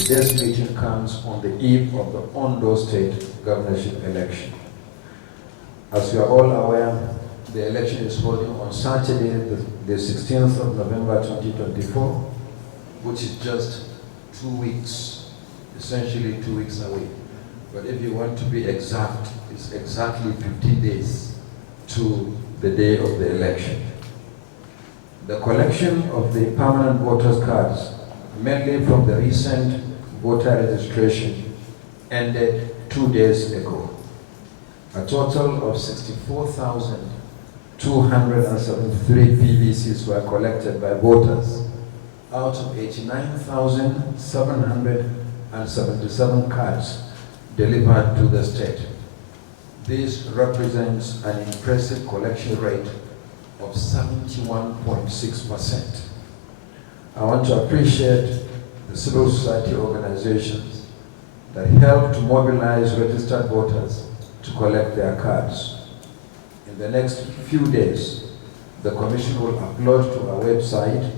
Today's meeting comes on the eve of the Ondo State governorship election. As you are all aware, the election is holding on Saturday, the 16th of November 2024, which is just 2 weeks, essentially 2 weeks away. But if you want to be exact, it's exactly 15 days to the day of the election. The collection of the permanent voters' cards, mainly from the recent voter registration, ended 2 days ago. A total of 64,273 PVCs were collected by voters out of 89,777 cards delivered to the state. This represents an impressive collection rate of 71.6%. I want to appreciate the civil society organizations that helped to mobilize registered voters to collect their cards. In the next few days, the Commission will upload to our website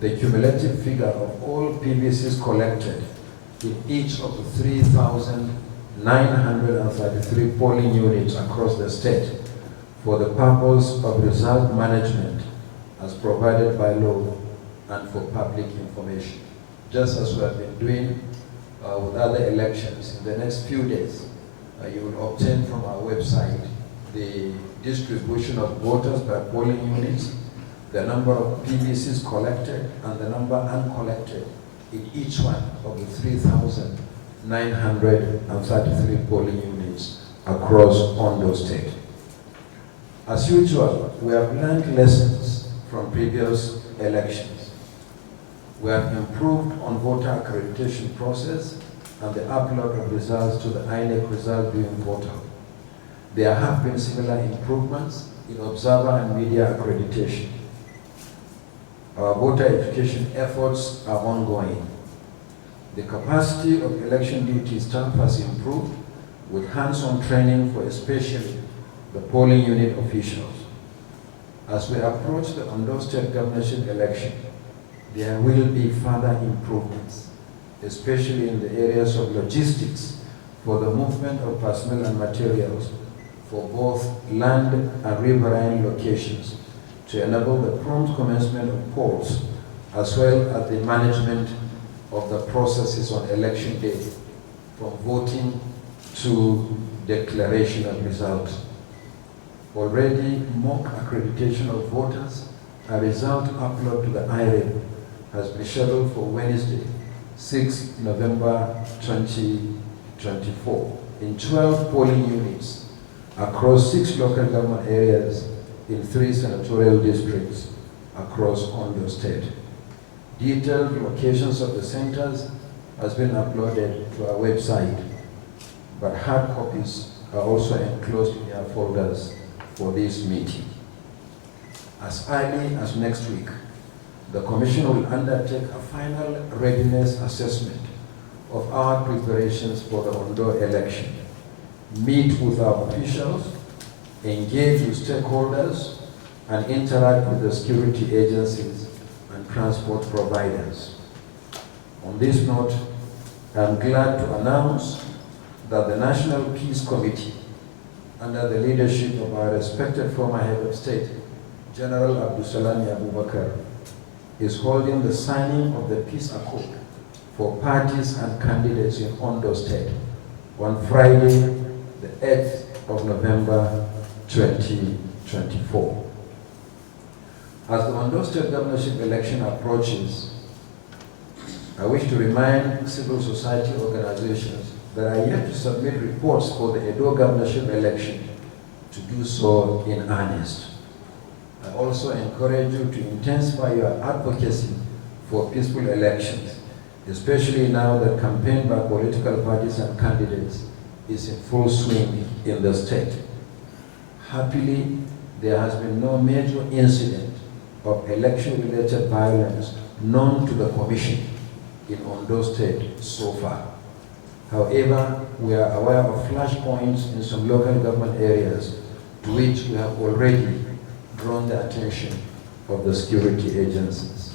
the cumulative figure of all PVCs collected in each of the 3,933 polling units across the state for the purpose of result management as provided by law and for public information. Just as we have been doing with other elections, in the next few days, you will obtain from our website the distribution of voters by polling units, the number of PVCs collected, and the number uncollected in each one of the 3,933 polling units across Ondo State. As usual, we have learned lessons from previous elections. We have improved on voter accreditation process and the upload of results to the INEC result viewing portal. There have been similar improvements in observer and media accreditation. Our voter education efforts are ongoing. The capacity of election duty staff has improved with hands-on training for especially the polling unit officials. As we approach the Ondo State governorship election, there will be further improvements, especially in the areas of logistics for the movement of personnel and materials for both land and riverine locations to enable the prompt commencement of polls as well as the management of the processes on election day from voting to declaration of results. Already mock accreditation of voters, a result upload to the IREB has been scheduled for Wednesday, 6 November 2024 in 12 polling units across 6 local government areas in 3 senatorial districts across Ondo State. Detailed locations of the centers has been uploaded to our website, but hard copies are also enclosed in their folders for this meeting. As early as next week, the Commission will undertake a final readiness assessment of our preparations for the Ondo election, meet with our officials, engage with stakeholders, and interact with the security agencies and transport providers. On this note, I'm glad to announce that the National Peace Committee, under the leadership of our respected former head of state, General Abdusalam Yakubu, is holding the signing of the Peace Accord for parties and candidates in Ondo State on Friday, the 8th of November 2024. As the Ondo State governorship election approaches, I wish to remind civil society organizations that are yet to submit reports for the Edo governorship election to do so in earnest. I also encourage you to intensify your advocacy for peaceful elections, especially now that campaign by political parties and candidates is in full swing in the state. Happily, there has been no major incident of election-related violence known to the Commission in Ondo State so far. However, we are aware of flashpoints in some local government areas to which we have already drawn the attention of the security agencies.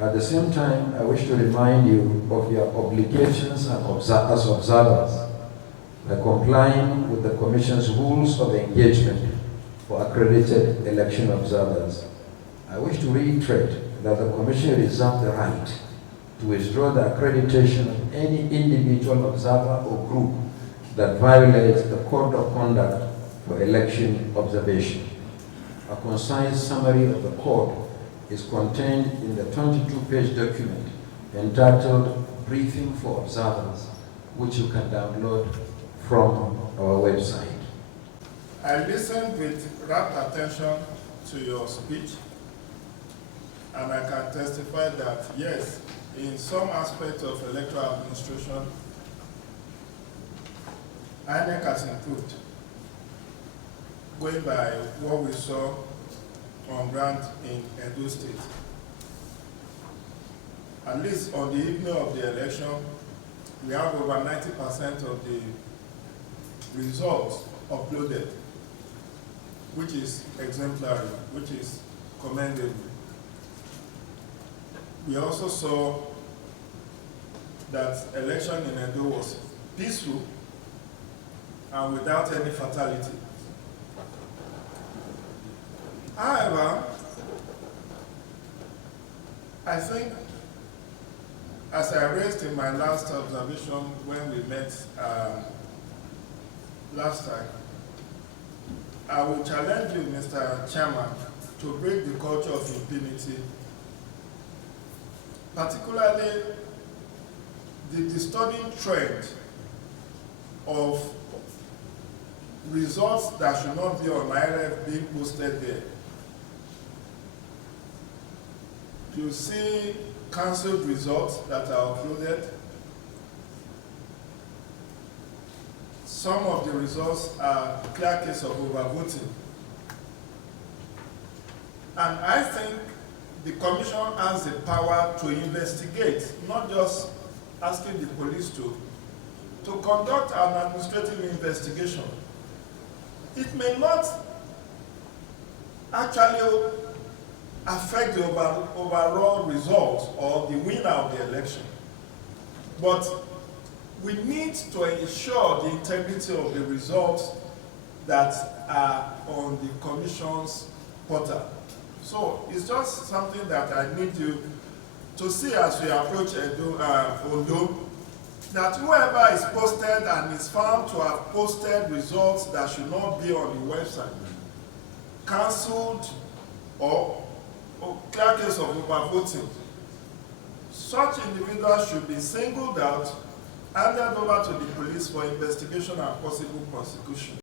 At the same time, I wish to remind you of your obligations as observers by complying with the Commission's rules of engagement for accredited election observers. I wish to reiterate that the Commission reserves the right to withdraw the accreditation of any individual observer or group that violates the Code of Conduct for Election Observation. A concise summary of the code is contained in the 22-page document entitled Briefing for Observers, which you can download from our website. I listened with rapt attention to your speech, and I can testify that, yes, in some aspects of electoral administration, INEC has improved, going by what we saw on ground in Ondo State. At least on the evening of the election, we have over 90% of the results uploaded, which is exemplary, which is commendable. We also saw that election in Ondo was peaceful and without any fatality. However, I think, as I raised in my last observation when we met last time, I will challenge you, Mr. Chairman, to break the culture of impunity, particularly the disturbing trend of results that should not be on IRF being posted there. You see cancelled results that are uploaded. Some of the results are clear case of overvoting. And I think the Commission has the power to investigate, not just asking the police to conduct an administrative investigation. It may not actually affect the overall result or the winner of the election, but we need to ensure the integrity of the results that are on the Commission's portal. So it's just something that I need you to see as we approach Ondo, that whoever is posted and is found to have posted results that should not be on the website, cancelled or clear case of overvoting, such individuals should be singled out, handed over to the police for investigation and possible prosecution.